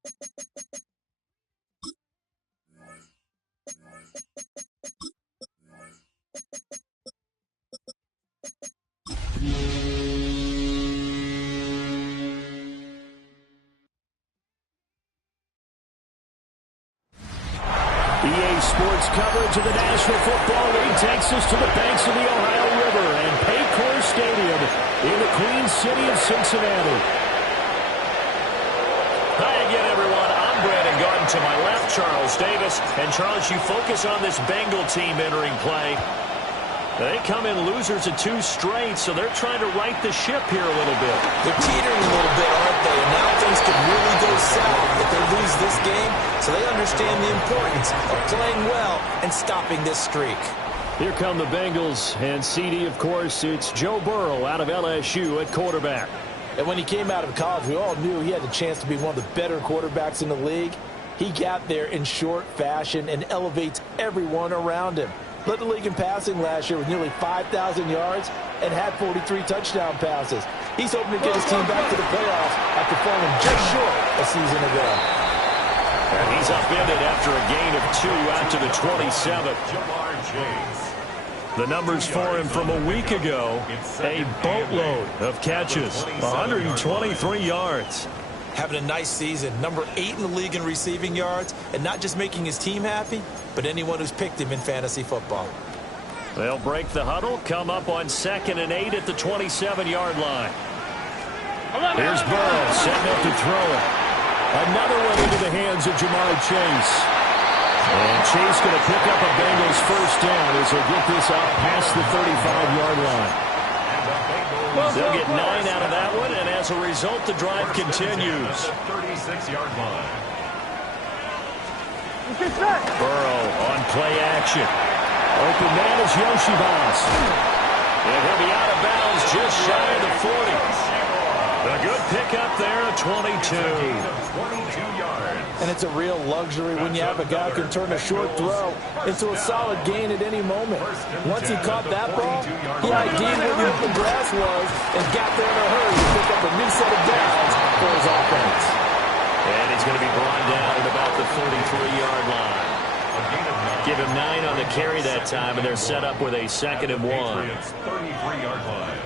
EA Sports coverage of the National Football League takes us to the banks of the Ohio River and Paycor Stadium in the Queen City of Cincinnati. Hi again, everyone. I'm Brandon Garden. To my left, Charles Davis. And, Charles, you focus on this Bengal team entering play. They come in losers of 2 straight, so they're trying to right the ship here a little bit. They're teetering a little bit, aren't they? And now things could really go south if they lose this game. So they understand the importance of playing well and stopping this streak. Here come the Bengals, and CD, of course, it's Joe Burrow out of LSU at quarterback. And when he came out of college, we all knew he had the chance to be one of the better quarterbacks in the league. He got there in short fashion and elevates everyone around him. Led the league in passing last year with nearly 5,000 yards and had 43 touchdown passes. He's hoping to get his team back to the playoffs after falling just short a season ago. And he's upended after a gain of 2 out to the 27. The numbers for him from a week ago, a boatload of catches, 123 yards. Having a nice season, number 8 in the league in receiving yards, and not just making his team happy, but anyone who's picked him in fantasy football. They'll break the huddle, come up on 2nd and 8 at the 27-yard line. Here's Burrow setting up to throw it. Another one into the hands of Jamar Chase. And Chase going to pick up a Bengals first down as they get this out past the 35-yard line. They'll get 9 out of that one, and as a result, the drive continues. 36-yard line. Burrow on play action. Open man is Yoshibas. And he'll be out of bounds just shy of the 40. A good pickup there, a 22. 22 yards. And it's a real luxury when you have a guy who can turn a short throw into a solid gain at any moment. Once he caught that ball, he ID'd where the grass was and got there in a hurry to pick up a new set of downs for his offense. And he's going to be brought down at about the 33-yard line. Give him 9 on the carry that time, and they're set up with a 2nd and 1. 33-yard line.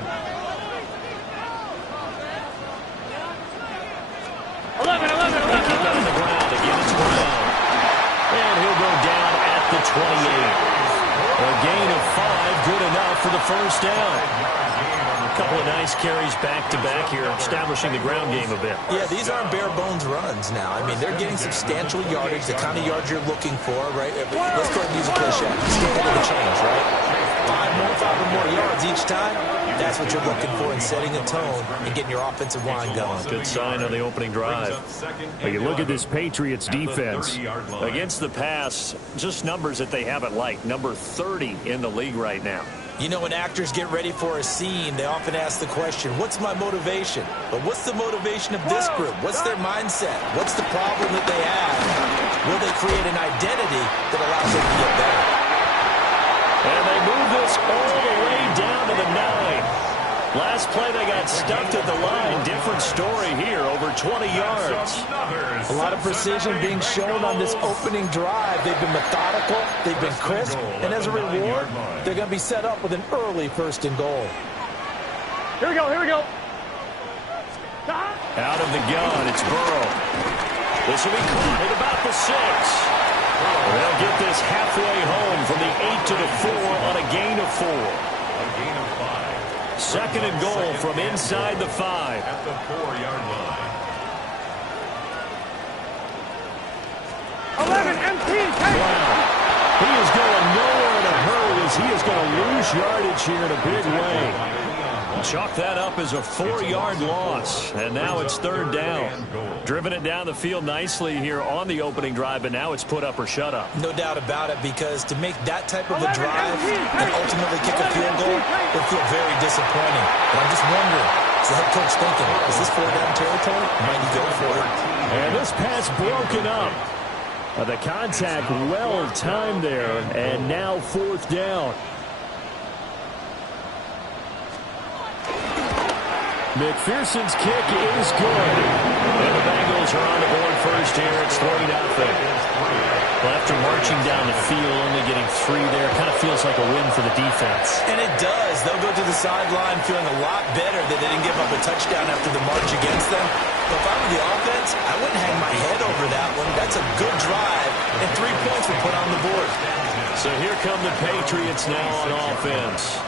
11. They keep that on the ground. Again, it's Brown. And he'll go down at the 28. A gain of 5, good enough for the first down. A couple of nice carries back-to-back here, establishing the ground game a bit. Yeah, these aren't bare-bones runs now. I mean, they're getting substantial yardage, the kind of yards you're looking for, right? Let's go ahead and use a cliche. Stand of the change, right? 5 or more yards each time. That's what you're looking for in setting a tone and getting your offensive line going. Good sign on the opening drive. Well, you look at this Patriots defense. Against the pass, just numbers that they haven't liked. Number 30 in the league right now. You know, when actors get ready for a scene, they often ask the question, what's my motivation? But what's the motivation of this group? What's their mindset? What's the problem that they have? Will they create an identity that allows them to get better? And they move this all the way down to the 9. Last play, they got stuffed at the line. Different story here, over 20 yards. A lot of precision being shown on this opening drive. They've been methodical, they've been crisp, and as a reward, they're going to be set up with an early 1st and goal. Here we go. Out of the gun, it's Burrow. This will be caught at about the 6. They'll get this halfway home from the 8 to the 4 on a gain of 4. A gain of 5. 2nd and goal from inside the 5. At the 4-yard line. 11, MP, Brown. He is going nowhere in a hurry as he is going to lose yardage here in a big way. Chalk that up as a 4-yard loss, and now it's 3rd down. Driven it down the field nicely here on the opening drive, but now it's put up or shut up. No doubt about it, because to make that type of a drive and ultimately kick a field goal would feel very disappointing. And I'm just wondering, is the head coach thinking, is this 4-down territory? Might he go for it? And this pass broken up. The contact well timed there, and now 4th down. McPherson's kick is good. And the Bengals are on the board first here. It's 3-0. Well, after marching down the field, only getting 3 there, kind of feels like a win for the defense. And it does. They'll go to the sideline feeling a lot better that they didn't give up a touchdown after the march against them. But if I were the offense, I wouldn't hang my head over that one. That's a good drive, and 3 points were put on the board. So here come the Patriots now on offense.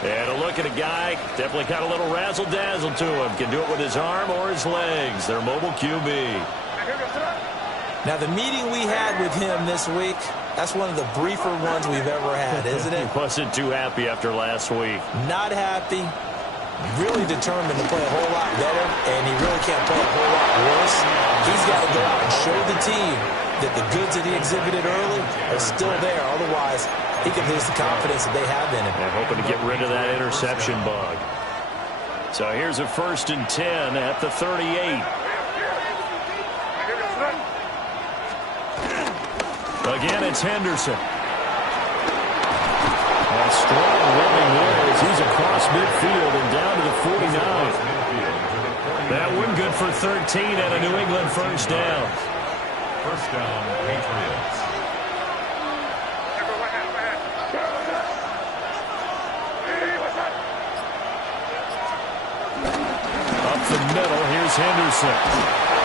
And a look at a guy, definitely got a little razzle-dazzle to him. Can do it with his arm or his legs. Their mobile QB. Now, the meeting we had with him this week, that's one of the briefer ones we've ever had, isn't it? He wasn't too happy after last week. Not happy. Really determined to play a whole lot better, and he really can't play a whole lot worse. He's got to go out and show the team that the goods that he exhibited early are still there. Otherwise, he could lose the confidence that they have in him. They're hoping to get rid of that interception bug. So here's a 1st and 10 at the 38. Again, it's Henderson. A strong running there as he's across midfield and down to the 49. That one good for 13 and a New England first down. First down, Patriots. Up the middle, here's Henderson.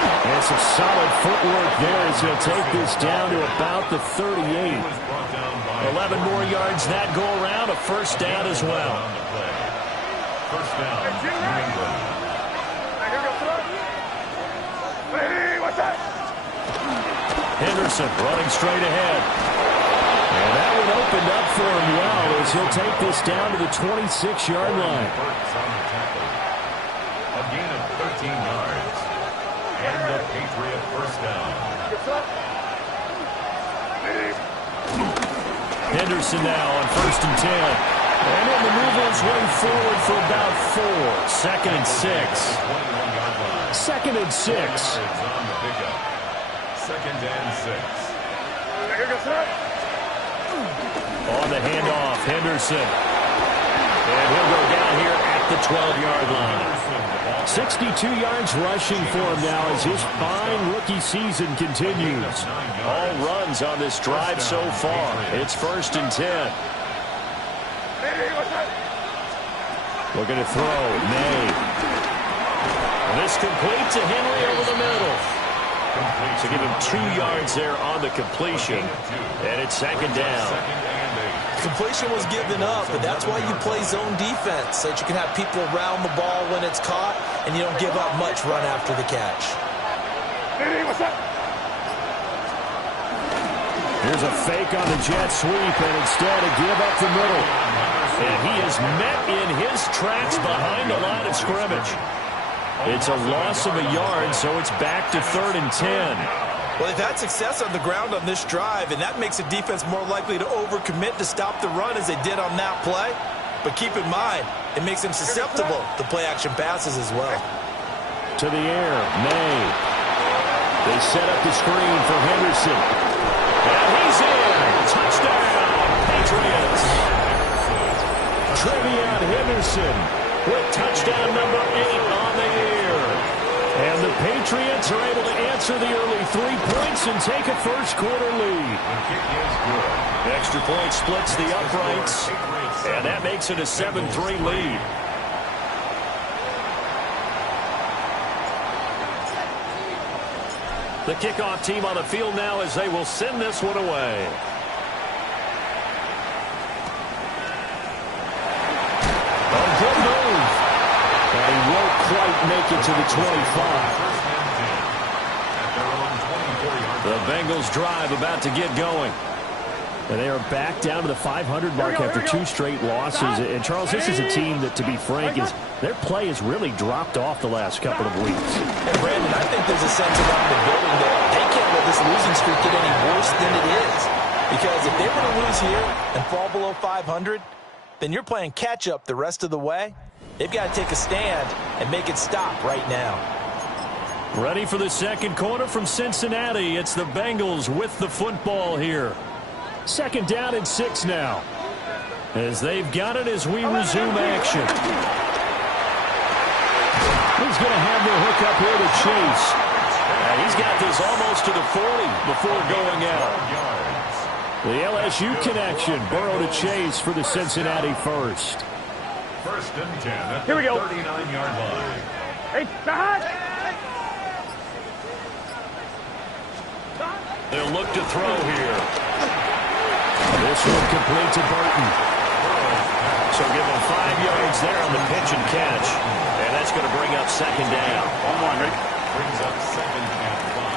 And some solid footwork there as he'll take this down to about the 38. 11 more yards that go around, a first down as well. First down, New England. Henderson running straight ahead. And that one opened up for him well as he'll take this down to the 26-yard line. A gain of 13 yards. And the Patriot first down. Henderson now on 1st and 10. And in the move his way forward for about 4. 2nd and 6. 21-yard line. 2nd and 6. On the pickup. 2nd and 6. On the handoff, Henderson. And he'll go down here at the 12-yard line. 62 yards rushing for him now as his fine rookie season continues. All runs on this drive so far. It's 1st and 10. Looking to throw. May. This complete to Henry over the middle. So give him 2 yards there on the completion. And it's 2nd down. Completion was given up, but that's why you play zone defense, so that you can have people around the ball when it's caught, and you don't give up much run after the catch. Here's a fake on the jet sweep, and instead a give up the middle. And he is met in his tracks behind the line of scrimmage. It's a loss of a yard, so it's back to 3rd and 10. Well, they've had success on the ground on this drive, and that makes the defense more likely to overcommit to stop the run as they did on that play. But keep in mind, it makes them susceptible to play-action passes as well. To the air, May. They set up the screen for Henderson. And he's in. Touchdown, Patriots. Trevion Henderson with touchdown number 8 on the year. And the Patriots are able to answer the early 3 points and take a first-quarter lead. Extra point splits the uprights, and that makes it a 7-3 lead. The kickoff team on the field now as they will send this one away. A good move. And he won't quite make it to the 25. The Bengals drive about to get going. And they are back down to the 500 mark after 2 straight losses. And, Charles, this is a team that, to be frank, their play has really dropped off the last couple of weeks. And, Brandon, I think there's a sense around the building that they can't let this losing streak get any worse than it is. Because if they were to lose here and fall below 500, then you're playing catch-up the rest of the way. They've got to take a stand and make it stop right now. Ready for the second quarter from Cincinnati. It's the Bengals with the football here. 2nd down and 6 now. As they've got it as we resume action. He's going to have the hook up here to Chase. He's got this almost to the 40 before going out. The LSU connection. Burrow to Chase for the Cincinnati first. First and 10 at Here we go. 39-yard line. Hey, behind. They'll look to throw here. This one complete to Burton. So give him 5 yards there on the pitch and catch. And that's going to bring up second down. One, Rick. Brings up second and 5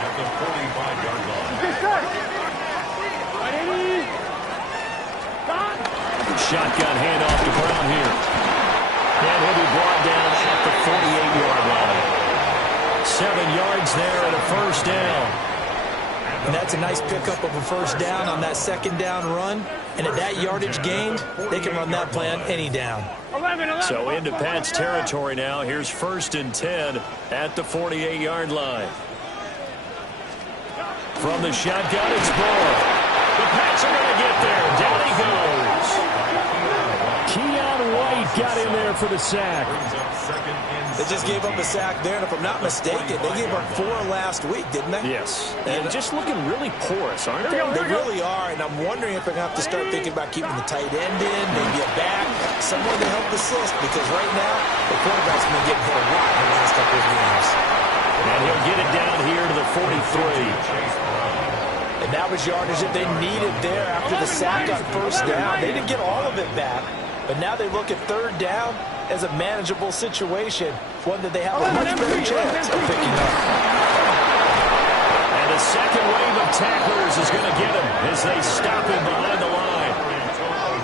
at the 45-yard line. Get set. Ready? Stop. Shotgun handoff to Brown here. And he'll be brought down at the 48-yard line. 7 yards there and a first down. And that's a nice pickup of a first down on that second down run. And at that yardage gained, they can run that play on any down. 11. So into Pat's territory now. Here's first and 10 at the 48-yard line. From the shotgun, it's Burrow. The Pats are going to get there. Down he goes. Keon White got in there for the sack. They just gave up a sack there, and if I'm not mistaken, they gave up 4 last week, didn't they? Yes. And just looking really porous, aren't they? They really are, and I'm wondering if they're going to have to start thinking about keeping the tight end in, maybe a back, someone to help assist, because right now, the quarterback's been getting hit a lot in the last couple of games. And he'll get it down here to the 43. And that was yardage that they needed there after the sack on first down. They didn't get all of it back, but now they look at third down as a manageable situation, one that they have a much better chance of picking up. And a second wave of tacklers is going to get him as they stop him behind the line.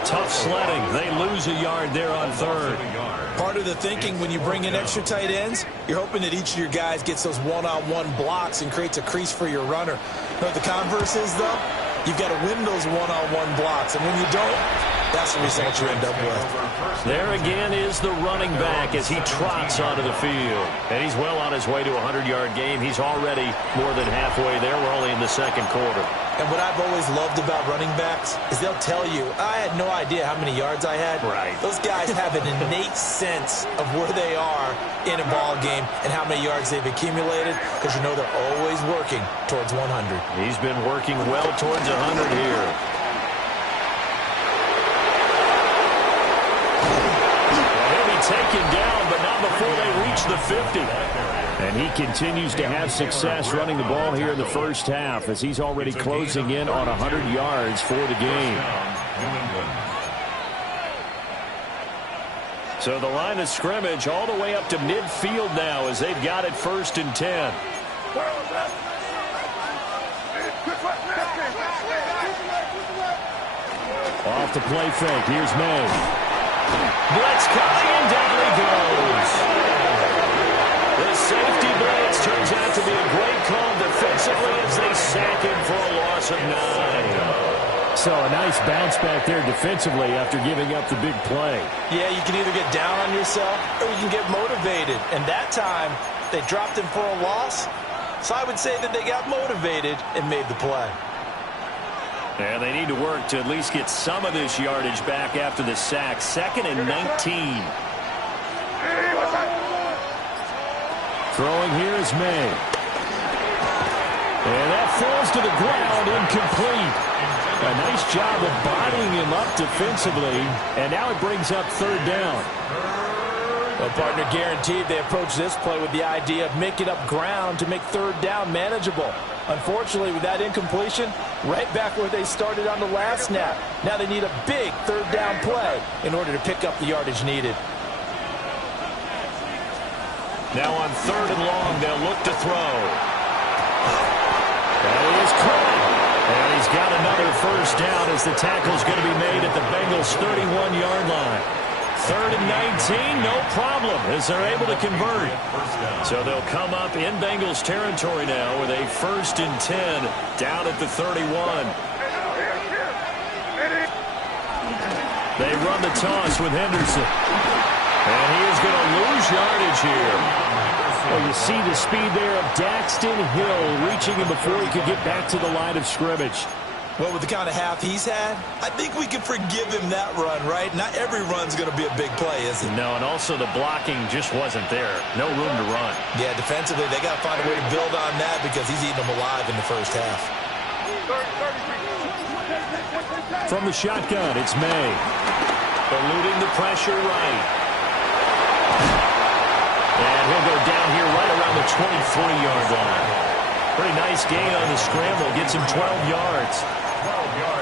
Tough sledding. They lose a yard there on third. Part of the thinking when you bring in extra tight ends, you're hoping that each of your guys gets those one-on-one blocks and creates a crease for your runner. You know what the converse is, though? You've got to win those one-on-one blocks, and when you don't, that's the result you end up with. There again is the running back as he trots onto the field. And he's well on his way to a 100-yard game. He's already more than halfway there. We're only in the second quarter. And what I've always loved about running backs is they'll tell you, I had no idea how many yards I had. Right. Those guys have an innate sense of where they are in a ball game and how many yards they've accumulated, because you know they're always working towards 100. He's been working well towards 100 here. Taken down, but not before they reach the 50. And he continues to have success running the ball here in the first half as he's already closing in on 100 yards for the game. So the line of scrimmage all the way up to midfield now as they've got it first and 10. Off the play fake. Here's May. Blitz coming, and down he goes. The safety blitz turns out to be a great call defensively as they sack him for a loss of 9. So a nice bounce back there defensively after giving up the big play. Yeah, you can either get down on yourself or you can get motivated. And that time, they dropped him for a loss. So I would say that they got motivated and made the play. And they need to work to at least get some of this yardage back after the sack. 2nd and 19. Throwing here is May. And that falls to the ground, incomplete. A nice job of bodying him up defensively. And now it brings up third down. Well, partner, guaranteed they approach this play with the idea of making up ground to make third down manageable. Unfortunately, with that incompletion, right back where they started on the last snap. Now they need a big third down play in order to pick up the yardage needed. Now on 3rd and long, they'll look to throw. That is caught. And he's got another first down as the tackle's going to be made at the Bengals' 31-yard line. 3rd and 19, no problem, as they're able to convert. So they'll come up in Bengals territory now with a 1st and 10 down at the 31. They run the toss with Henderson. And he is going to lose yardage here. Well, you see the speed there of Daxton Hill reaching him before he could get back to the line of scrimmage. Well, with the kind of half he's had, I think we can forgive him that run, right? Not every run's going to be a big play, is it? No, and also the blocking just wasn't there. No room to run. Yeah, defensively, they got to find a way to build on that because he's eating them alive in the first half. From the shotgun, it's May. Eluding the pressure right. And he'll go down here right around the 23-yard line. Pretty nice gain on the scramble. Gets him 12 yards.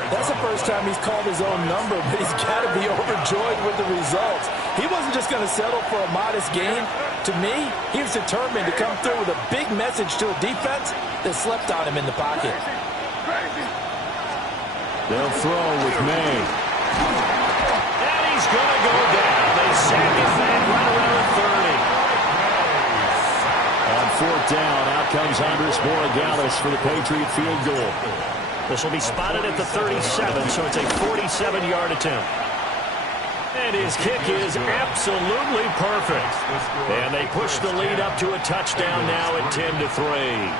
That's the first time he's called his own number, but he's got to be overjoyed with the results. He wasn't just going to settle for a modest gain. To me, he was determined to come through with a big message to a defense that slept on him in the pocket. They'll throw with May. And he's going to go down. They sack him back right around the 30. On fourth down, out comes Andres Borregales for the Patriot field goal. This will be spotted at the 37, so it's a 47-yard attempt. And his kick is absolutely perfect. And they push the lead up to a touchdown now at 10-3.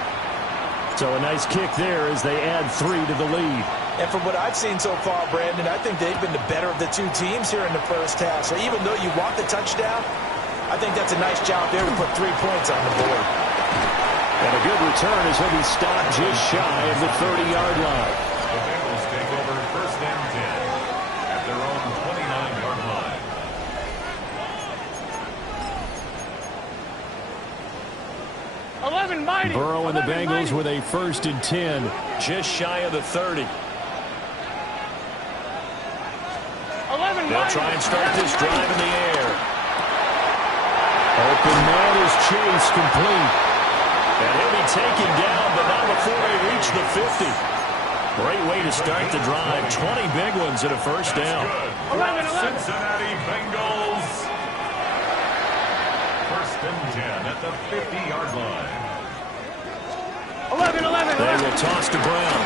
So a nice kick there as they add 3 to the lead. And from what I've seen so far, Brandon, I think they've been the better of the two teams here in the first half. So even though you want the touchdown, I think that's a nice job there to put 3 points on the board. And a good return as he'll be stopped just shy of the 30-yard line. The Bengals take over first and 10 at their own 29-yard line. Burrow and the Bengals with a first and 10. Just shy of the 30. They'll try and start this drive in the air. Open man is Chase, complete. And he'll be taken down, but not before they reach the 50. Great way to start the drive. 20 big ones at a first down. Cincinnati Bengals. First and 10 at the 50-yard line. 11. They will toss to Brown.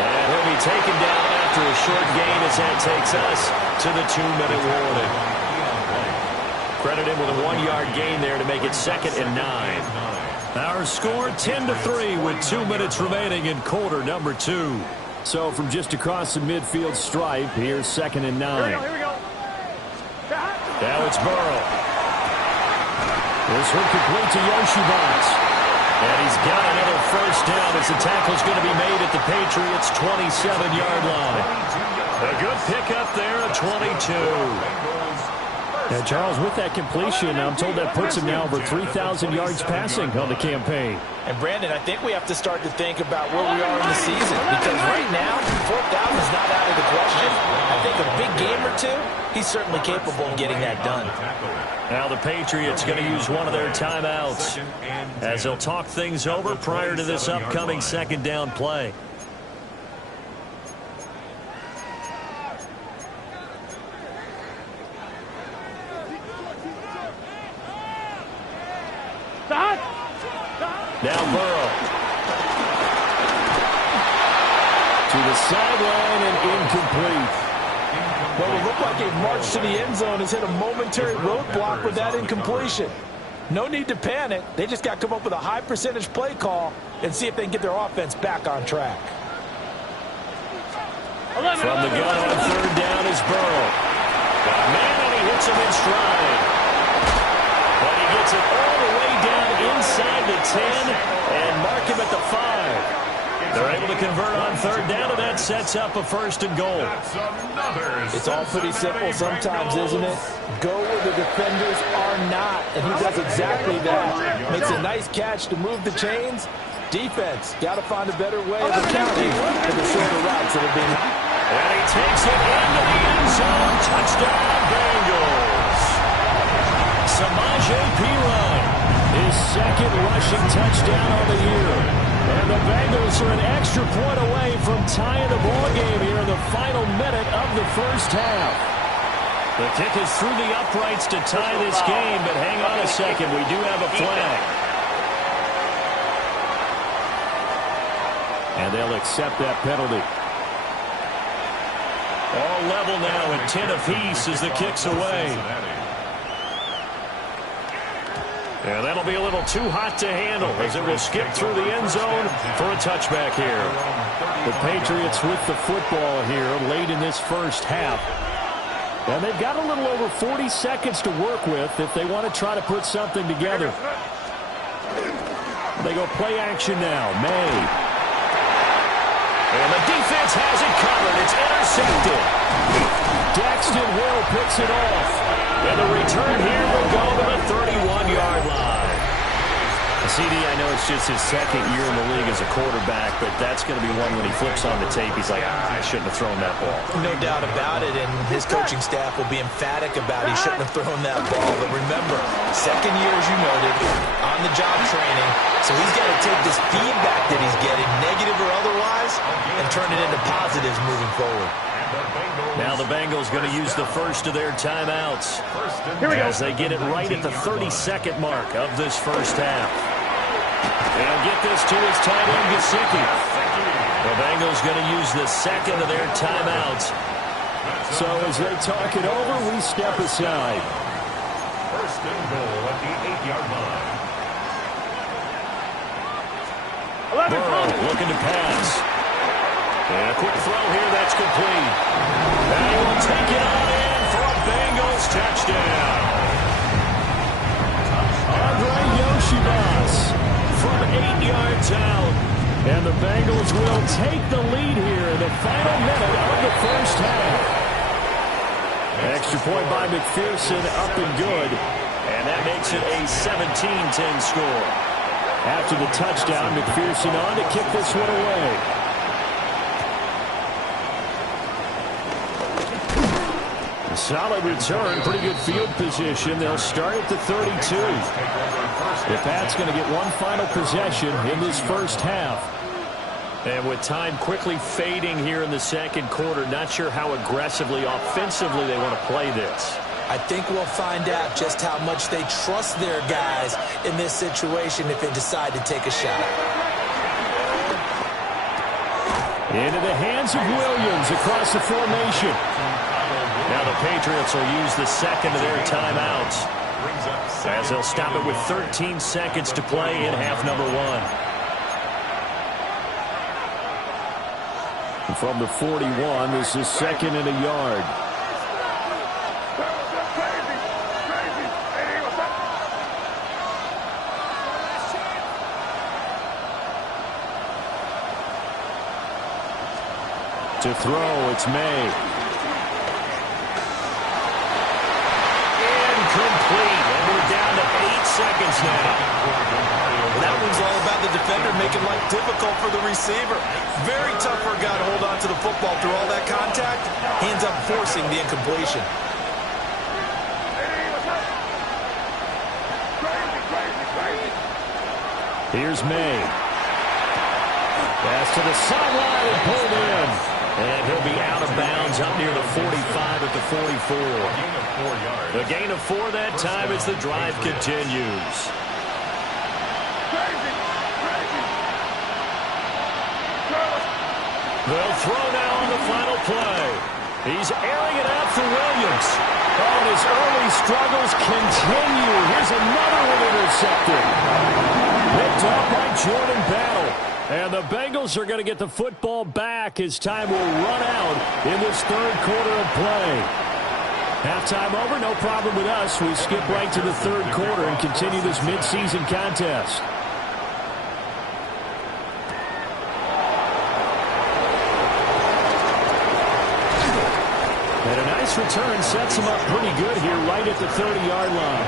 And he'll be taken down after a short gain as that takes us to the 2-minute warning. Credit him with a 1-yard gain there to make it 2nd and 9. Our score 10-3 with 2 minutes remaining in quarter number 2. So from just across the midfield stripe, here's 2nd and 9. Here we go. Now it's Burrow. This one complete to Yoshibas. And he's got another first down as the tackle's going to be made at the Patriots' 27-yard line. A good pickup there, a 22. And Charles, with that completion, I'm told that puts him now over 3,000 yards passing on the campaign. And Brandon, I think we have to start to think about where we are in the season, because right now, 4,000 is not out of the question. I think a big game or two, he's certainly capable of getting that done. Now the Patriots going to use one of their timeouts as they'll talk things over prior to this upcoming second down play. Now Burrow. To the sideline and incomplete. Well, it looked like a march to the end zone has hit a momentary roadblock with that incompletion. No need to panic. They just got to come up with a high percentage play call and see if they can get their offense back on track. From the gun on third down is Burrow. Got man, and he hits him in stride. But he gets it all the way down inside the 10 and mark him at the 5. They're able to convert on third down, and that sets up a first and goal. It's all pretty simple sometimes, isn't it? Go where the defenders are not, and he does exactly that. Makes a nice catch to move the chains. Defense, got to find a better way of accounting for the shorter routes that have been. And he takes it into the end zone. Touchdown, Bengals. Samaje Perine, His second rushing touchdown on the year. And the Bengals are an extra point away from tying the ball game here in the final minute of the first half. the kick is through the uprights to tie this game, but hang on a second. We do have a flag. And they'll accept that penalty. All level now at 10 apiece as the kick's away. And that'll be a little too hot to handle as it will skip through the end zone for a touchback here. The Patriots with the football here late in this first half. And they've got a little over 40 seconds to work with if they want to try to put something together. They go play action now. May. And the defense has it covered. It's intercepted. Daxton Hill picks it off. And the return here will go to the 31-yard line. CD, I know it's just his second year in the league as a quarterback, but that's going to be one when he flips on the tape, he's like, I shouldn't have thrown that ball. No doubt about it, and his coaching staff will be emphatic about he shouldn't have thrown that ball. But remember, second year, as you noted, on-the-job training, so he's got to take this feedback that he's getting, negative or otherwise, and turn it into positives moving forward. Now the Bengals going to use the first of their timeouts as they get it right at the 32nd mark of this first half. They'll get this to his tight end, Gesicki. The Bengals going to use the second of their timeouts. So as they talk it over, we step aside. First and goal at the 8-yard line. Burrow looking to pass. And a quick throw here, that's complete. And he will take it on in for a Bengals touchdown. Andre Yoshibas from 8 yards out. And the Bengals will take the lead here in the final minute of the first half. Extra point by McPherson, up and good. And that makes it a 17-10 score. After the touchdown, McPherson on to kick this one away. A solid return, pretty good field position. They'll start at the 32. The Pats going to get one final possession in this first half. And with time quickly fading here in the second quarter, not sure how aggressively, offensively they want to play this. I think we'll find out just how much they trust their guys in this situation if they decide to take a shot. Into the hands of Williams across the formation. Now the Patriots will use the second of their timeouts as they'll stop it with 13 seconds to play in half number one. From the 41, this is second and a yard. To throw, it's May. Incomplete, and we're down to 8 seconds now. That one's all about the defender making life difficult for the receiver. Very tough for a guy to hold on to the football through all that contact. Ends up forcing the incompletion. Here's May. Pass to the sideline and pulled in. And he'll be out of bounds up near the 45 at the 44. The gain of 4 that time as the drive continues. They'll throw now on the final play. He's airing it out for Williams. Oh, and his early struggles continue. Here's another one intercepted. Picked up by Jordan Battle. And the Bengals are going to get the football back as time will run out in this third quarter of play. Halftime over, no problem with us. We skip right to the third quarter and continue this midseason contest. And a nice return sets them up pretty good here right at the 30-yard line.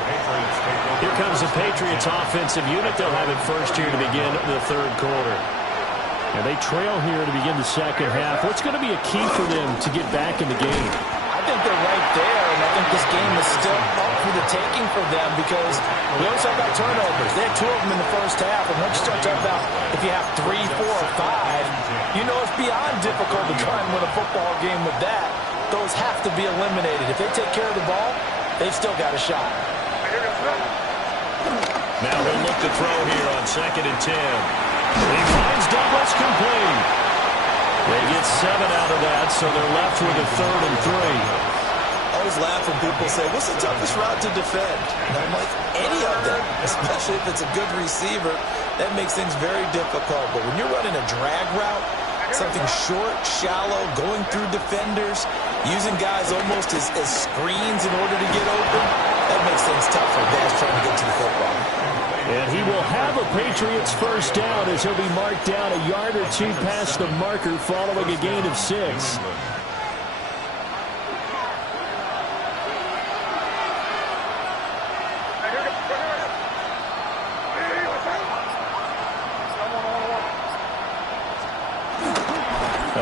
Here comes the Patriots offensive unit. They'll have it first here to begin the third quarter. And they trail here to begin the second half. What's going to be a key for them to get back in the game? I think they're right there, and I think this game is still up for the taking for them because we always talk about turnovers. They had 2 of them in the first half, and once you start talking about if you have 3, 4, or 5, you know it's beyond difficult to try and win a football game with that. Those have to be eliminated. If they take care of the ball, they've still got a shot. Now he'll look to throw here on 2nd and 10. He finds Douglas complete. They get 7 out of that, so they're left with a 3rd and 3. Always always laugh when people say, what's the toughest route to defend? And I'm like, any of them, especially if it's a good receiver. That makes things very difficult. But when you're running a drag route, something short, shallow, going through defenders, using guys almost as screens in order to get open, that makes things tough for guys trying to get to the football. And he will have a Patriots first down as he'll be marked down a yard or two past the marker following a gain of 6.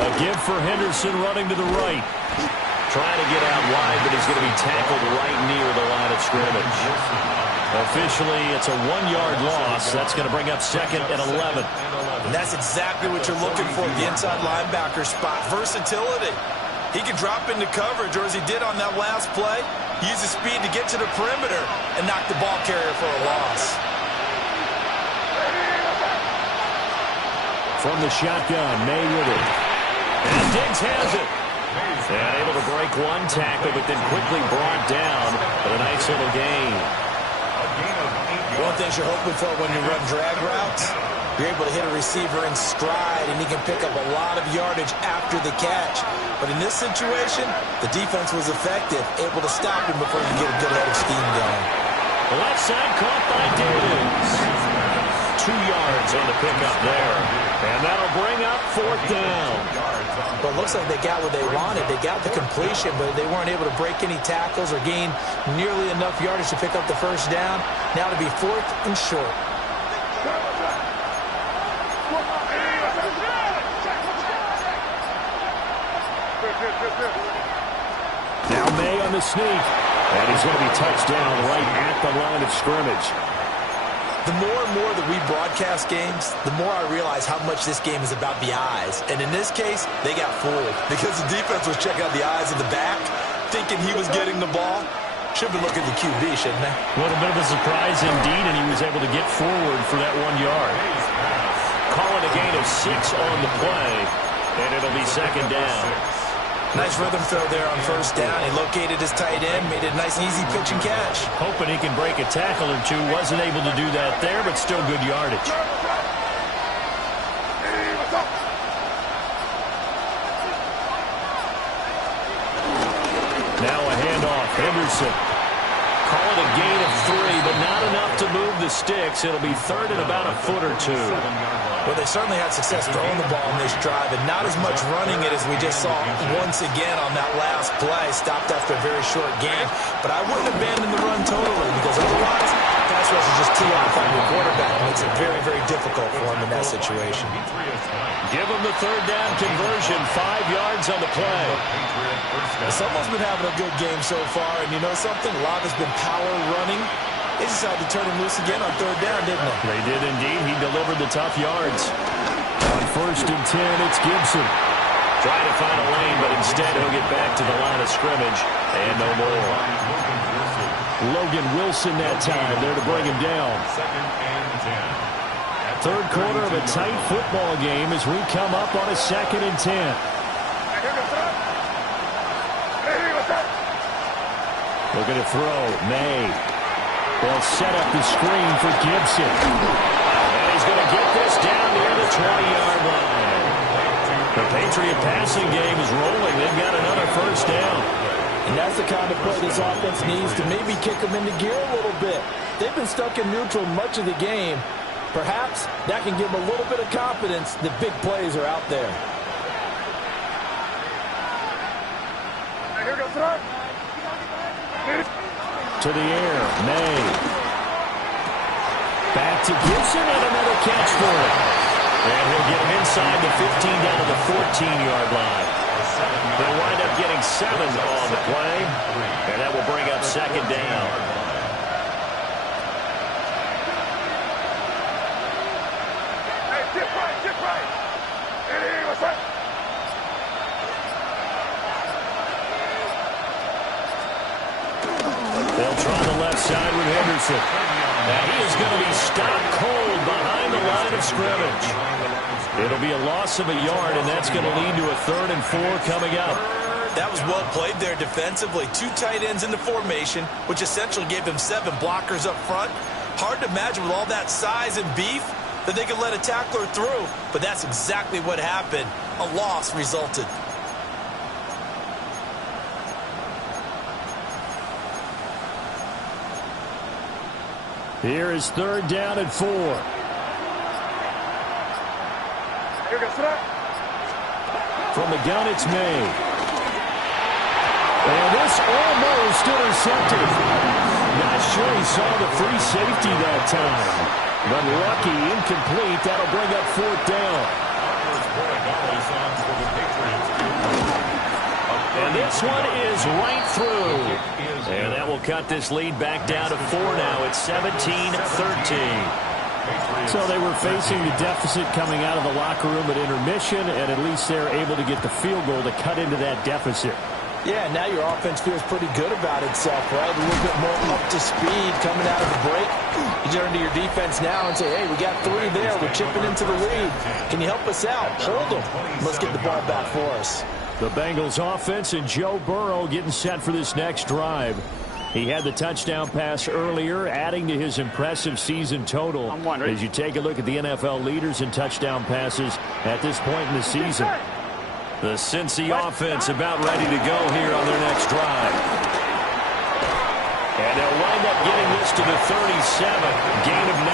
A give for Henderson running to the right. Trying to get out wide, but he's going to be tackled right near the line of scrimmage. Officially, it's a 1-yard loss. That's going to bring up 2nd and 11. And that's exactly what you're looking for at the inside linebacker spot. Versatility. He can drop into coverage, or as he did on that last play, use his speed to get to the perimeter and knock the ball carrier for a loss. From the shotgun, May with it. And Diggs has it. And able to break one tackle, but then quickly brought down. But a nice little gain. One thing you're hoping for when you run drag routes, you're able to hit a receiver in stride, and he can pick up a lot of yardage after the catch. But in this situation, the defense was effective, able to stop him before you get a good head of steam going. The left side caught by Diggs. 2 yards on the pickup there. And that'll bring up 4th down. Well, it looks like they got what they wanted. They got the completion, but they weren't able to break any tackles or gain nearly enough yardage to pick up the first down. Now to be 4th and short. Now May on the sneak. And he's going to be touched down right at the line of scrimmage. The more and more that we broadcast games, the more I realize how much this game is about the eyes. And in this case, they got fooled because the defense was checking out the eyes of the back, thinking he was getting the ball. Should be looking at the QB, shouldn't they? A little bit of a surprise indeed, and he was able to get forward for that 1 yard. Calling a gain of 6 on the play, and it'll be 2nd down. Nice rhythm throw there on first down. He located his tight end, made it a nice, easy pitch and catch. Hoping he can break a tackle or two. Wasn't able to do that there, but still good yardage. Now a handoff. Henderson. Call it a gain of 3, but not enough to move the sticks. It'll be 3rd and about a foot or 2. Well, they certainly had success throwing the ball in this drive, and not as much running it as we just saw once again on that last play. Stopped after a very short game. But I wouldn't abandon the run totally, because otherwise, pass rush is just too off on your quarterback. It makes it very, very difficult for him in that situation. Give him the 3rd down conversion. 5 yards on the play. Someone's been having a good game so far, and you know something? A lot has been power running. They decided to turn him loose again on 3rd down, didn't they? They did indeed. He delivered the tough yards. On 1st and 10, it's Gibson. Trying to find a lane, but instead he'll get back to the line of scrimmage. And no more. Logan Wilson that time there to bring him down. 3rd quarter of a tight football game as we come up on a 2nd and 10. Looking to throw. May. They'll set up the screen for Gibson. And he's going to get this down near the 20-yard line. The Patriot passing game is rolling. They've got another first down. And that's the kind of play this offense needs to maybe kick them into gear a little bit. They've been stuck in neutral much of the game. Perhaps that can give them a little bit of confidence that big plays are out there. To the air, May. Back to Gibson and another catch for him. And he'll get him inside the 15 down to the 14-yard line. They'll wind up getting 7 on the play. And that will bring up 2nd down. They'll try the left side with Henderson. Now he is going to be stopped cold behind the line of scrimmage. It'll be a loss of a yard, and that's going to lead to a 3rd and 4 coming up. that was well played there defensively. 2 tight ends in the formation, which essentially gave them 7 blockers up front. Hard to imagine with all that size and beef that they could let a tackler through, but that's exactly what happened. A loss resulted. Here is 3rd down and 4. From the gun, it's May. And this almost intercepted. Not sure he saw the free safety that time. But lucky, incomplete. That'll bring up 4th down. And this one is right through. And that will cut this lead back down to 4 now. It's 17-13. So they were facing the deficit coming out of the locker room at intermission, and at least they're able to get the field goal to cut into that deficit. Yeah, now your offense feels pretty good about itself, right? A little bit more up to speed coming out of the break. You turn to your defense now and say, hey, we got 3 there. We're chipping into the lead. Can you help us out? Hold them. Let's get the ball back for us. The Bengals offense and Joe Burrow getting set for this next drive. He had the touchdown pass earlier, adding to his impressive season total as you take a look at the NFL leaders in touchdown passes at this point in the season. The Cincy offense about ready to go here on their next drive. And they'll wind up getting this to the 37, gain of 9.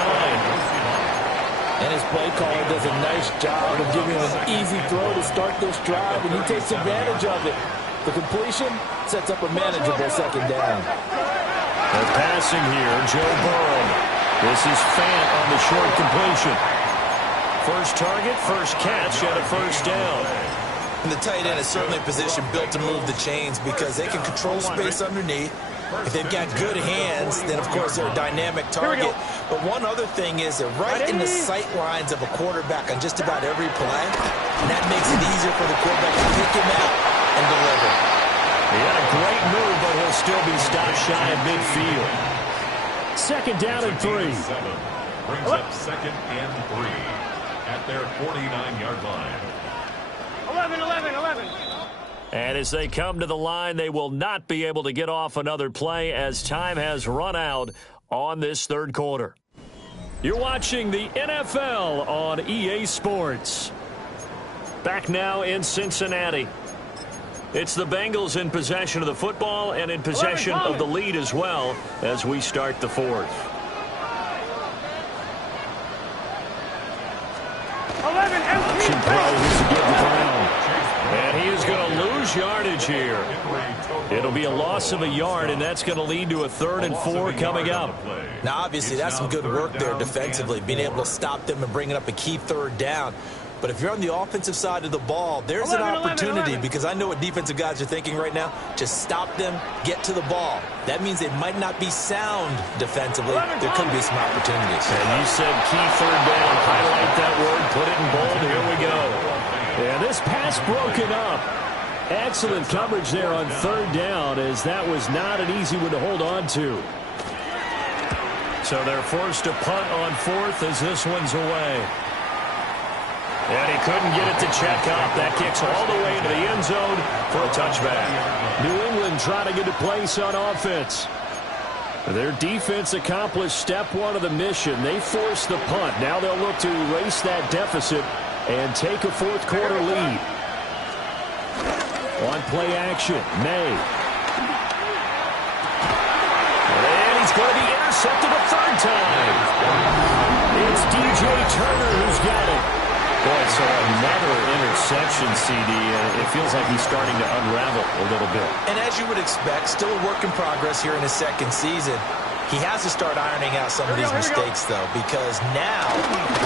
And his play caller does a nice job of giving him an easy throw to start this drive, and he takes advantage of it. The completion sets up a manageable 2nd down. They're passing here, Joe Burrow. This is Fant on the short completion. First target, first catch, and a 1st down. And the tight end is certainly a position built to move the chains because they can control space underneath. If they've got good hands, then, of course, they're a dynamic target. But one other thing is they're right in the sight lines of a quarterback on just about every play. And that makes it easier for the quarterback to pick him out and deliver. He had a great move, but he'll still be stopped shy of midfield. 2nd down and 3. Brings up 2nd and 3 at their 49-yard line. 11. And as they come to the line, they will not be able to get off another play as time has run out on this 3rd quarter. You're watching the NFL on EA Sports. Back now in Cincinnati. It's the Bengals in possession of the football and in possession of the lead as well as we start the 4th. 11 Option play is to give the ground. And he is going to lose yardage here. It'll be a loss of a yard, and that's going to lead to a 3rd and 4 coming up. Now, obviously, that's some good work there defensively, being able to stop them and bringing up a key 3rd down. But if you're on the offensive side of the ball, there's an opportunity because I know what defensive guys are thinking right now. Just stop them, get to the ball. That means they might not be sound defensively. There could be some opportunities. And you said key 3rd down. Highlight that word, put it in bold. Here we go. And this pass broken up. Excellent coverage there on 3rd down as that was not an easy one to hold on to. So they're forced to punt on 4th as this one's away. And he couldn't get it to check up. That kicks all the way into the end zone for a touchback. New England trying to get a place on offense. Their defense accomplished step 1 of the mission. They forced the punt. Now they'll look to erase that deficit and take a 4th quarter lead. On play action, May. And he's going to be intercepted a 3rd time. It's DJ Turner who's got it. Boy, so another interception, CD. It feels like he's starting to unravel a little bit. And as you would expect, still a work in progress here in his 2nd season. He has to start ironing out some of these mistakes, though, because now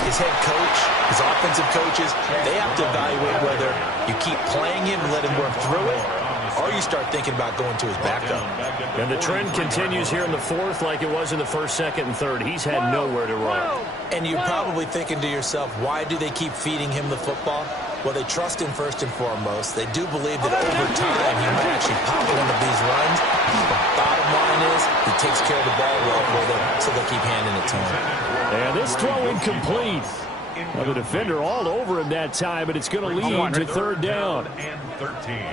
his head coach, his offensive coaches, they have to evaluate whether you keep playing him and let him work through it, or you start thinking about going to his backup. And the trend continues here in the 4th like it was in the 1st, 2nd, and 3rd. He's had nowhere to run. And you're probably thinking to yourself, why do they keep feeding him the football? Well, they trust him first and foremost. They do believe that over time he might actually pop one of these runs. The bottom line is he takes care of the ball well for them, so they'll keep handing it to him. And this throw incomplete. Now the defender all over him that time, but it's going to lead to 3rd down. And 13.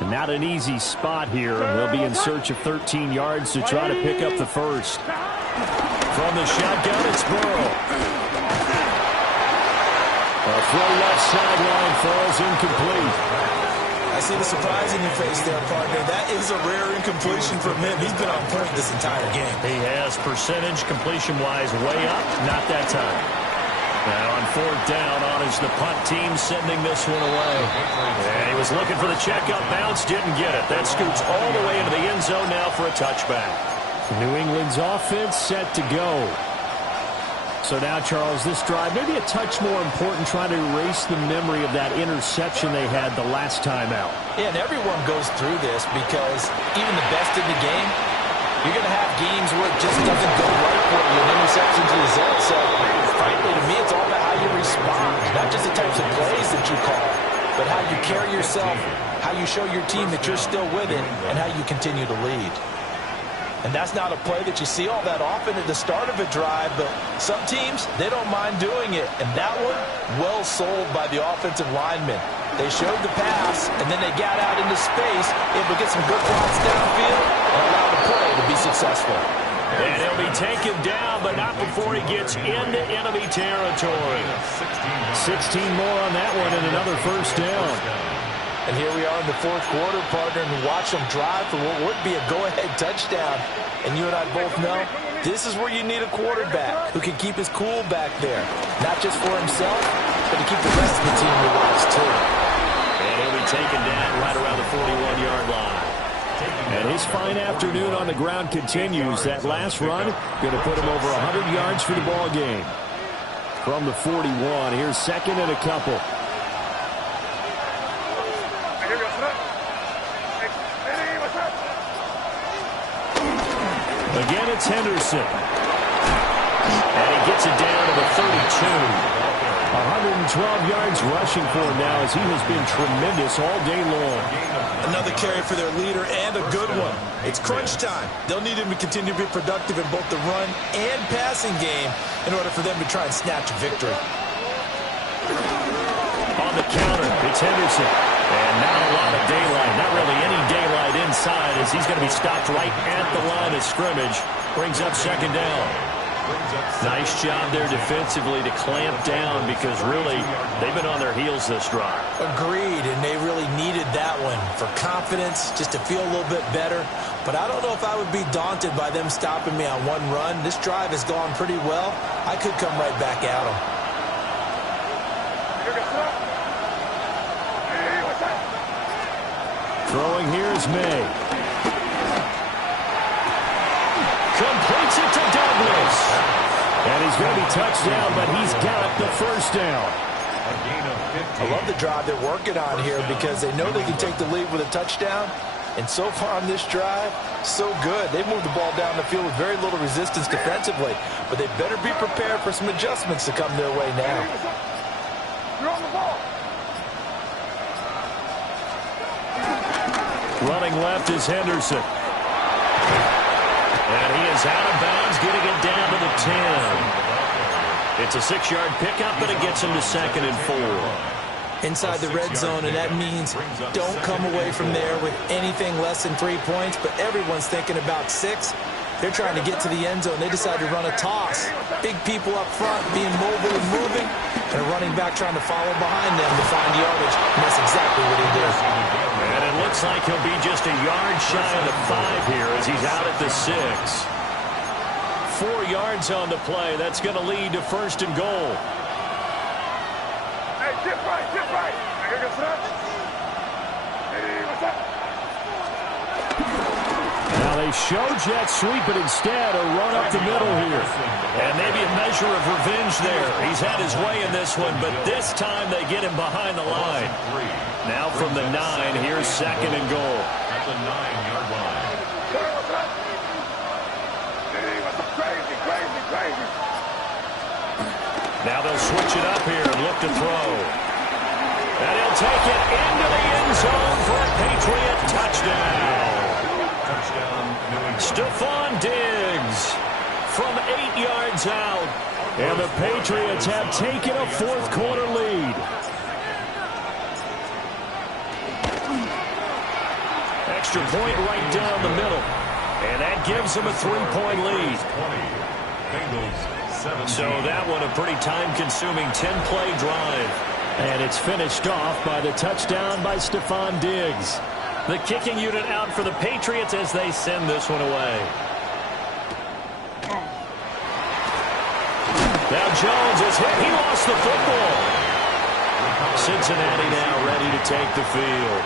And not an easy spot here. They'll be in search of 13 yards to try to pick up the first. From the shotgun, it's Burrow. A throw left sideline falls incomplete. I see the surprise in your face there, partner. That is a rare incompletion from him. He's been on point this entire game. He has percentage completion-wise way up. Not that time. Now on fourth down, on is the punt team sending this one away. And he was looking for the checkup bounce, didn't get it. That scoots all the way into the end zone now for a touchback. New England's offense set to go. So now, Charles, this drive maybe a touch more important, trying to erase the memory of that interception they had the last time out. Yeah, and everyone goes through this because even the best in the game, you're going to have games where it just doesn't go right for you. An interception's the result. So, frankly, to me, it's all about how you respond. Not just the types of plays that you call, but how you carry yourself, how you show your team that you're still with it, and how you continue to lead. And that's not a play that you see all that often at the start of a drive, but some teams, they don't mind doing it. And that one, well sold by the offensive linemen. They showed the pass, and then they got out into space, able to get some good blocks downfield, and allow the play to be successful. And he'll be taken down, but not before he gets into enemy territory. 16 more on that one and another first down. And here we are in the fourth quarter, partner, and watch them drive for what would be a go-ahead touchdown. And you and I both know this is where you need a quarterback who can keep his cool back there. Not just for himself, but to keep the rest of the team relaxed, too. And he'll be taken down right around the 41-yard line. And his fine afternoon on the ground continues. That last run going to put him over 100 yards for the ball game. From the 41, here's second and a couple. Again, it's Henderson. And he gets it down to the 32. 112 yards rushing for him now as he has been tremendous all day long. Another carry for their leader and a good one. It's crunch time. They'll need him to continue to be productive in both the run and passing game in order for them to try and snatch a victory. On the counter, it's Henderson. And not a lot of daylight, not really any daylight inside as he's going to be stopped right at the line of scrimmage. Brings up second down. Nice job there defensively to clamp down because really they've been on their heels this drive. Agreed, and they really needed that one for confidence, just to feel a little bit better. But I don't know if I would be daunted by them stopping me on one run. This drive has gone pretty well. I could come right back at them. Throwing here is May. Completes it to Douglas. And he's going to be touched down, but he's got the first down. I love the drive they're working on here because they know they can take the lead with a touchdown. And so far on this drive, so good. They moved the ball down the field with very little resistance defensively. But they better be prepared for some adjustments to come their way now. You're on the ball. Running left is Henderson. And he is out of bounds, getting it down to the 10. It's a 6-yard pickup, but it gets him to second and 4. Inside the red zone, and that means don't come away from there with anything less than 3 points, but everyone's thinking about 6. They're trying to get to the end zone. They decide to run a toss. Big people up front being mobile and moving, and a running back trying to follow behind them to find yardage, and that's exactly what he did. And it looks like he'll be just a yard shy of the 5 here as he's out at the 6. 4 yards on the play. That's going to lead to first and goal. Hey, get right, get right. Hey, what's up? Now they show jet sweep, but instead a run up the middle here. And maybe a measure of revenge there. He's had his way in this one, but this time they get him behind the line. Now from the 9, here's second and goal. At the 9-yard line. Hey, what's up? Hey, what's up? Crazy, crazy, crazy. Now they'll switch it up here and look to throw. And he'll take it into the end zone for a Patriot touchdown. Touchdown, New England. Stephon Diggs from 8 yards out. And the Patriots have taken a fourth quarter lead. extra point right down the middle. And that gives them a 3-point lead. 20. Bengals 17. So that one a pretty time-consuming 10-play drive. And it's finished off by the touchdown by Stephon Diggs. The kicking unit out for the Patriots as they send this one away. Now Jones is hit. He lost the football. Cincinnati now ready to take the field.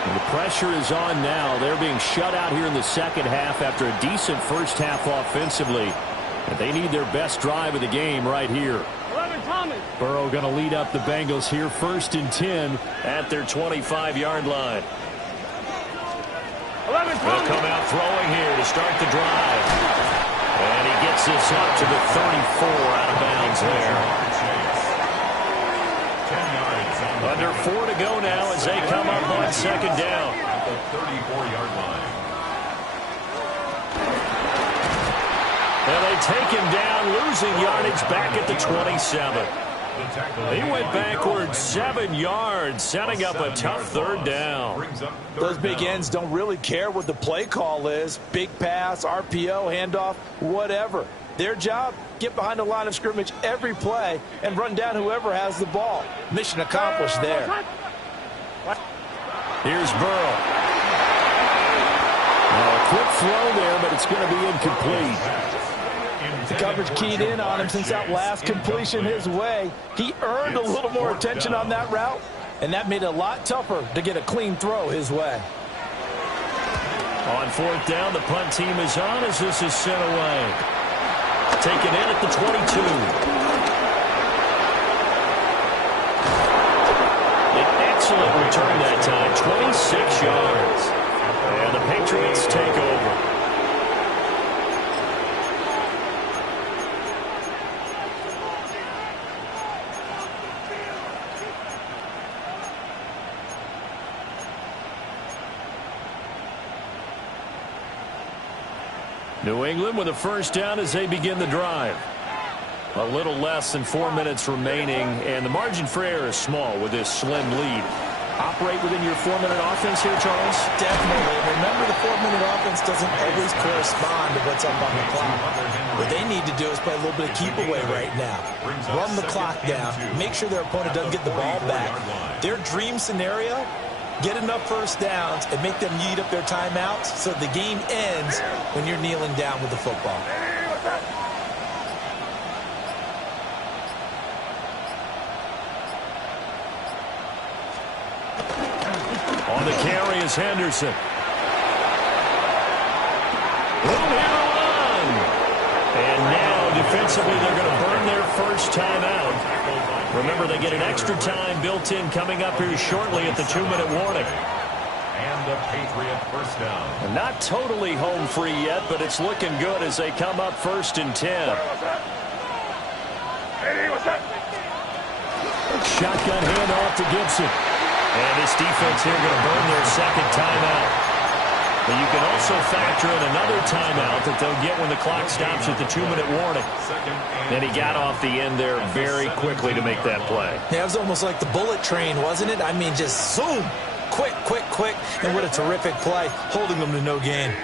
And the pressure is on now. They're being shut out here in the second half after a decent first half offensively. And they need their best drive of the game right here. Burrow going to lead up the Bengals here, 1st and 10 at their 25-yard line. They'll come out throwing here to start the drive. And he gets this up to the 34 out of bounds there. 10 yards. Under 4 to go now as they come up on second down. At the 34-yard line. And they take him down, losing yardage back at the 27. He went backwards 7 yards, setting up a tough third down. Those big ends don't really care what the play call is. Big pass, RPO, handoff, whatever. Their job, get behind the line of scrimmage every play and run down whoever has the ball. Mission accomplished there. Here's Burrow. A quick throw there, but it's going to be incomplete. The coverage keyed in on him since that last completion his way. He earned a little more attention on that route, and that made it a lot tougher to get a clean throw his way. On 4th down, the punt team is on as this is sent away. Taken in at the 22. An excellent return that time, 26 yards. And the Patriots take over. New England with a first down as they begin the drive. A little less than 4 minutes remaining, and the margin for error is small with this slim lead. Operate within your 4-minute offense here, Charles? Definitely. Remember, the 4-minute offense doesn't always correspond to what's up on the clock. What they need to do is play a little bit of keep away right now. Run the clock down. Make sure their opponent doesn't get the ball back. Their dream scenario, get enough first downs and make them eat up their timeouts so the game ends when you're kneeling down with the football. On the carry is Henderson. Room here to run. And now defensively they're going to burn their first timeout. Remember, they get an extra time built in coming up here shortly at the 2-minute warning. And a Patriot first down. Not totally home free yet, but it's looking good as they come up 1st and 10. Shotgun handoff to Gibson. And this defense here going to burn their second timeout. But you can also factor in another timeout that they'll get when the clock stops at the 2-minute warning. And he got off the end there very quickly to make that play. Yeah, it was almost like the bullet train, wasn't it? I mean, just zoom. Quick, quick, quick. And what a terrific play, holding them to no gain.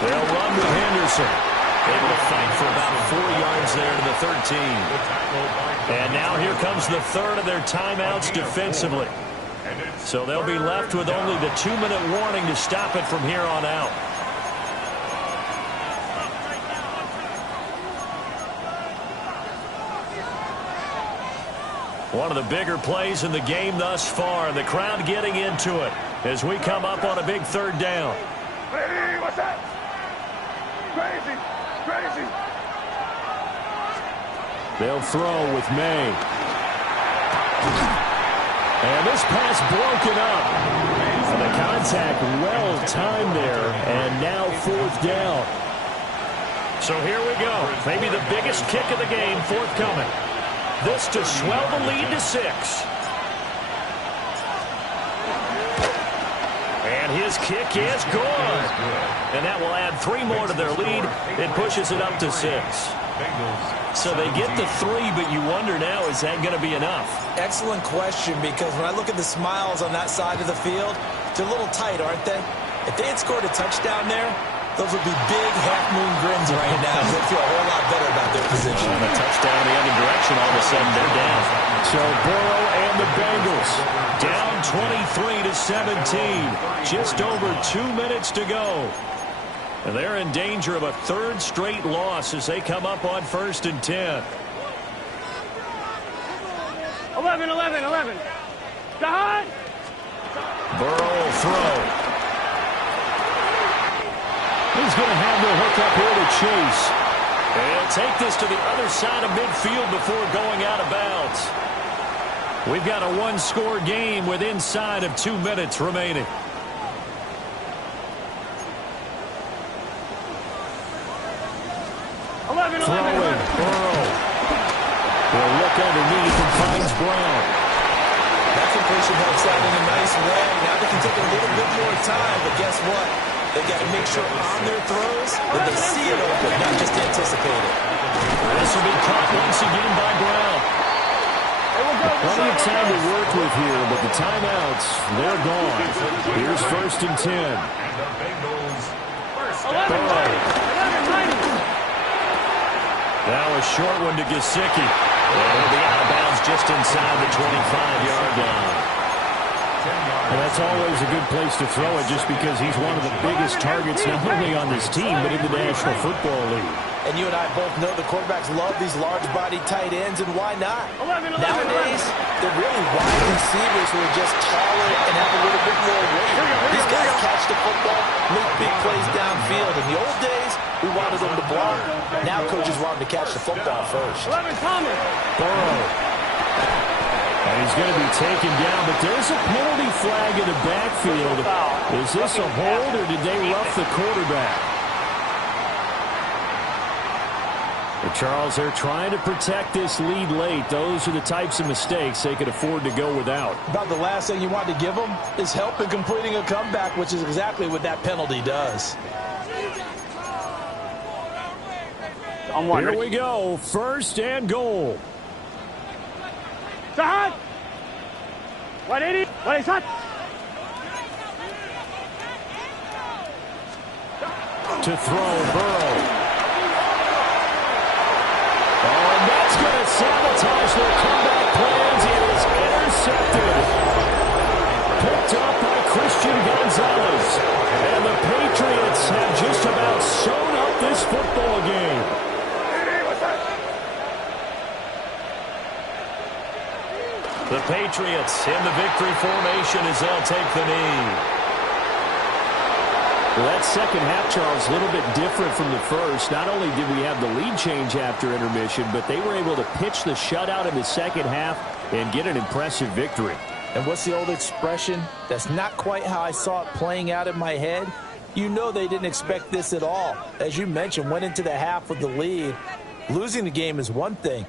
They'll run with Henderson. Able to fight for about 4 yards there to the 13. And now here comes the third of their timeouts defensively. So they'll be left with only the 2-minute warning to stop it from here on out. One of the bigger plays in the game thus far, and the crowd getting into it as we come up on a big 3rd down. What's that? Crazy, crazy. They'll throw with May. And this pass broken up. And the contact well timed there. And now 4th down. So here we go. Maybe the biggest kick of the game forthcoming. This to swell the lead to 6. And And his kick is good. And that will add 3 more to their lead. It pushes it up to 6. So they get the 3, but you wonder now, is that going to be enough? Excellent question, because when I look at the smiles on that side of the field, they're a little tight, aren't they? If they had scored a touchdown there, those would be big half-moon grins right now. They feel a whole lot better about their position. And a touchdown the other direction, all of a sudden they're down. So Burrow and the Bengals Down 23-17. Just over 2 minutes to go. And they're in danger of a 3rd straight loss as they come up on 1st and 10. 11. God! Burrow will throw. He's going to have the hook up here to Chase. They'll take this to the other side of midfield before going out of bounds. We've got a 1-score game with inside of 2 minutes remaining. Throwing. Burrow. He'll look underneath and finds Brown. That completion helps out in a nice way. Now they can take a little bit more time, but guess what? They got to make sure on their throws that they see it open, not just anticipate it. This will be caught once again by Brown. Plenty of time to work with here, but the timeouts, they're gone. Here's 1st and 10. Now a short one to Gesicki. It'll be out of bounds just inside the 25-yard line. And that's always a good place to throw it just because he's one of the biggest targets not only on this team but in the National Football League. And you and I both know the quarterbacks love these large-bodied tight ends, and why not? Nowadays, they're really wide receivers who are just taller and have a little bit more weight. These guys catch the football, make big plays downfield. In the old days, we wanted them to block. Now coaches want them to catch the football first. Burrow. And he's going to be taken down, but there's a penalty flag in the backfield. Is this a hold, or did they rough the quarterback? But Charles, they're trying to protect this lead late. Those are the types of mistakes they could afford to go without. About the last thing you want to give them is help in completing a comeback, which is exactly what that penalty does. Here we go. 1st and goal. Sahad! 180! What is that? To throw, Burrow. Oh, and that's going to sabotage their comeback plans. It is intercepted. Picked up by Christian Gonzalez. And the Patriots have just about sewn up this football game. The Patriots in the victory formation as they'll take the knee. Well, that second half, Charles, a little bit different from the first. Not only did we have the lead change after intermission, but they were able to pitch the shutout in the second half and get an impressive victory. And what's the old expression? That's not quite how I saw it playing out in my head. You know they didn't expect this at all. As you mentioned, went into the half with the lead. Losing the game is one thing.